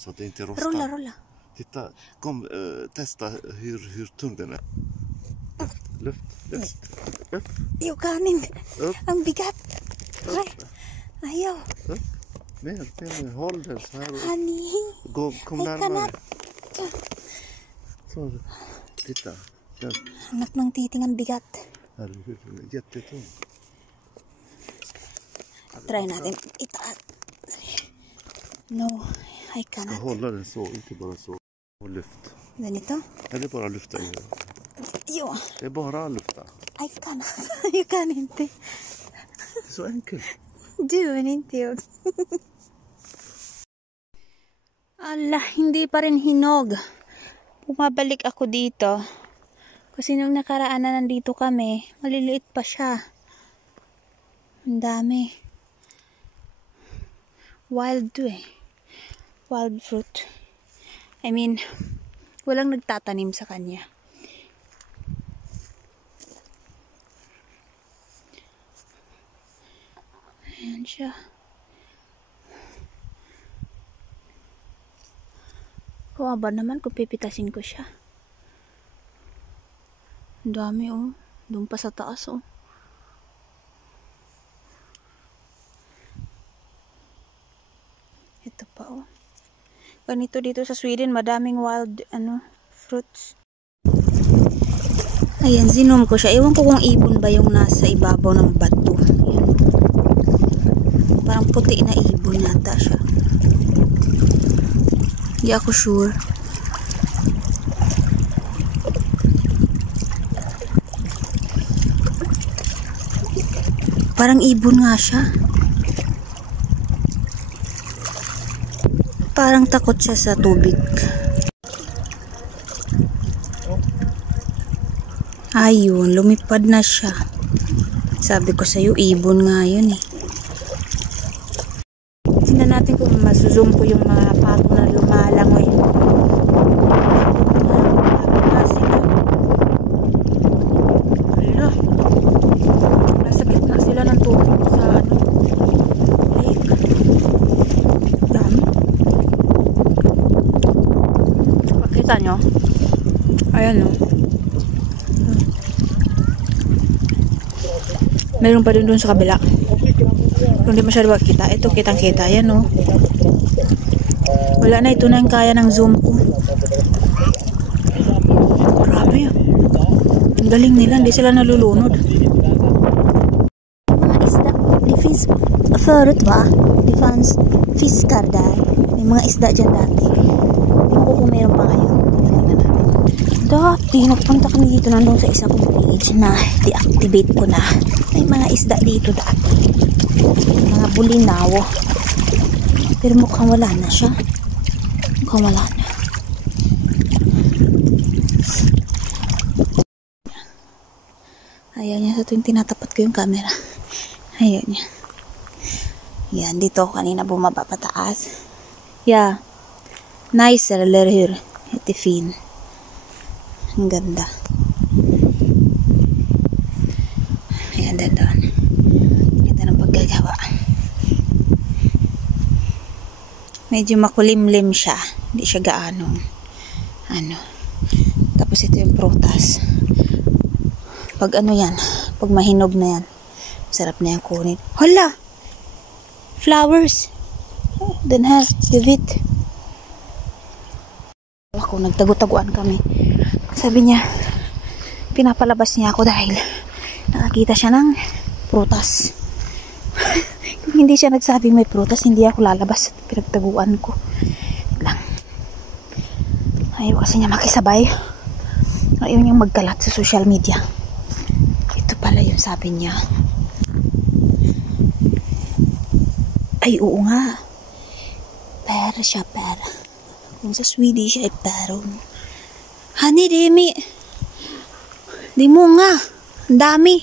Så att det inte rostar. Rulla. Titta, kom, testa hur tung den är. Luft. Upp. Jag kan inte. Upp. Ang bigat. Ay. Ayaw. Upp. Mer. Håll den så här. Honey. Kom Ay, närmare. kanat. Så, titta. Den. Anak ng titing ang bigat. Herregud, den är jättetung. Try natin itaas. No, I Ska cannot. hålla den så, inte bara så. Och luft. Ganito? Eller bara lufta i. Jo, Det är bara lufta. I cannot. Jag kan inte. Det är så enkelt. Du, men inte jag. Ala, hindi pa rin hinog. Bumabalik ako dito. Kasi nung nakaraan na nandito kami, maliliit pa siya. Ang dami. Wild to eh. Wild fruit. I mean, walang nagtatanim sa kanya. Ayan siya. Kawawa naman kung pipitasin ko siya. Ang dami oh. Doon pa sa taas oh. Ito pa oh. Ganito dito sa Sweden, madaming wild fruits. Ayan, zinom ko siya. Ewan ko kung ibon ba yung nasa ibabaw ng bato. Ayan. Parang puti na ibon yata siya. Hindi ako sure. Parang ibon nga siya. Parang takot siya sa tubig. Ayun, lumipad na siya. Sabi ko sa'yo, ibon nga yun eh. Tingnan natin kung masuzoom ko yung mga pato na lumalangoy. Hala. Nasa gitna sila ng tubig sa lake. Dami. Pakita nyo. Ayan o. Meron pa din doon sa kabila. Kung di masyado kita, ito kitang kita. Ayan o. Wala na, ito na yung kaya ng zoom ko. Grabe yun. Ang galing nila, hindi sila nalulunod. Mga isda, det finns förut va? Det fanns fiskar där. May mga isda dyan dati. Tingnan ko kung meron pa ngayon. Tingnan natin. Dati, nagpunta kami dito nandun sa isa kong page na deactivate ko na. May mga isda dito dati. Mga bulinaw. Pero mukhang wala na siya. Mukhang wala na. Ayaw niya sa tuwing tinatapat ko yung camera. Ayaw niya. Yan, dito kanina bumaba pataas. Yeah. Nice, eller hur? Jättefin. Ang ganda. Ayan, doon. Ganda ng paggagawa. Medyo makulimlim siya. Hindi siya gaanong Tapos ito yung prutas. Pag yan, pag mahinog na yan, sarap na yan kunin. Hala! Flowers! Den här, gevit. Ako, nagtago-taguan kami. Sabi niya, pinapalabas niya ako dahil nakakita siya ng prutas. Kung hindi siya nagsabing may prutas, hindi ako lalabas. Pinagtaguan ko. Lang. Ayaw kasi niya makisabay. Ayaw niyang magkalat sa social media. Ito pala yung sabi niya. Ay, oo nga. Pera siya, pera. Kung sa Swedish ay pero. Honey, Demi. Di mo nga. Ang dami.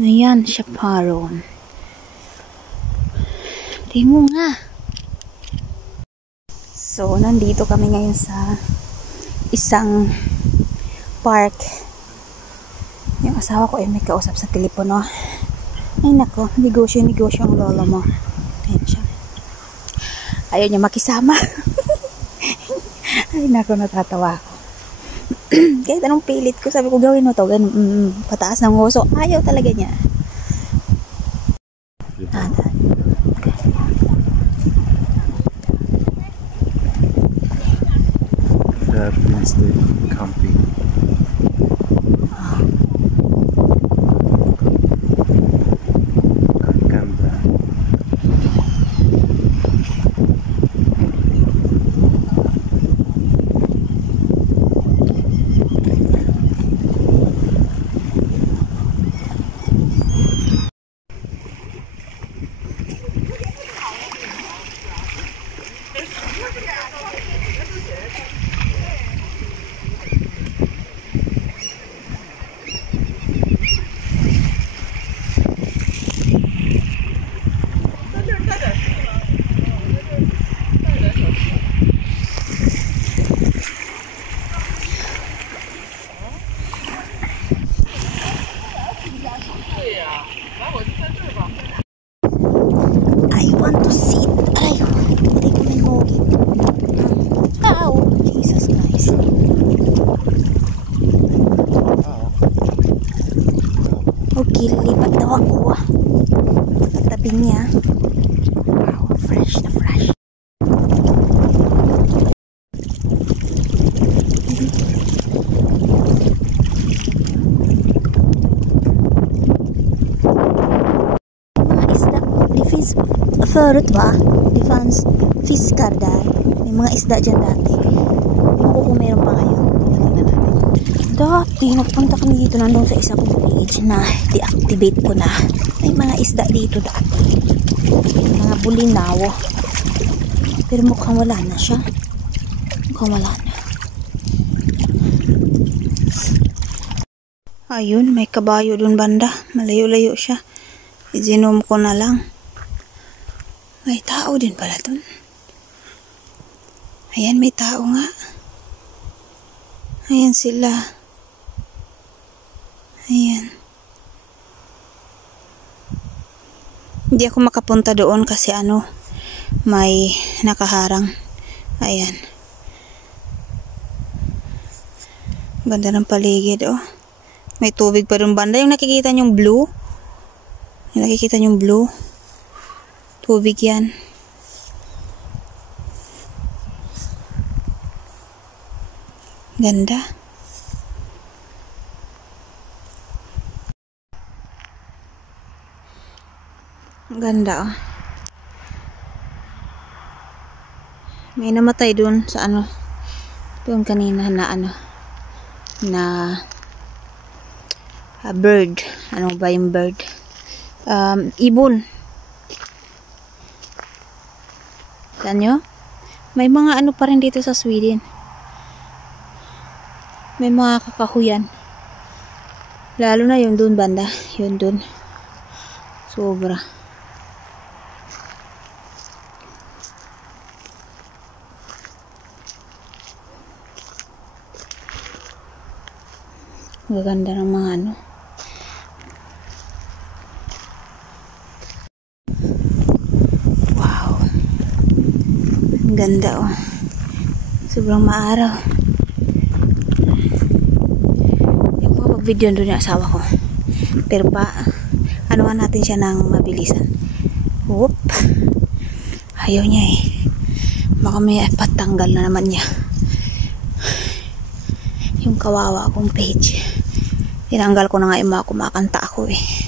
Ayan, siya paron. Di mo nga. So, nandito kami ngayon sa isang park. Yung asawa ko ay may kausap sa telepono. Ay nako, negosyo ang lolo mo. Ayan siya. Ayaw niya makisama. Ay, nako, natatawa ako. Kahit anong pilit ko, sabi ko gawin mo to, ganun, pataas ng nguso. Ayaw talaga niya. Där finns det camping. Ganda. I want to sit. Ay, hindi ko may hugit. Ow! Jesus Christ. Okay, lipat daw ako. Tabi niya. Wow, fresh na fresh. Förut va, det fanns fiskar där. May mga isda dyan dati. Ako kung meron pa ngayon. Tingnan natin. Dati, nagpunta kami dito nandun sa isa kong page na deactivate ko na. May mga isda dito dati. Mga bulinaw. Pero mukhang wala na siya. Mukhang wala na. Ayun, may kabayo dun banda. Malayo-layo siya. I-zoom ko na lang. May tao din pala dun. Ayan, may tao nga. Ayan sila. Ayan. Hindi ako makapunta doon kasi may nakaharang. Ayan. Ganda ng paligid, oh. May tubig pa rin banda. Yung nakikita nyong blue. Yung nakikita nyong blue. Tubig yan. Ganda. Ganda, oh. May namatay dun sa doon kanina na bird. Ano ba yung bird? Ibon. Saan nyo? May mga pa rin dito sa Sweden. May mga kakahuyan. Lalo na yung dun banda. Yun dun. Sobra. Gaganda ng mga ganda, oh. Sobrang maaraw. Yung mga pag-video doon yung asawa ko. Pero anuhan natin siya ng mabilisan. Whoop. Ayaw niya eh. Baka may patanggal na naman niya. Yung kawawa akong page. Tinanggal ko na nga yung mga kumakanta ako eh.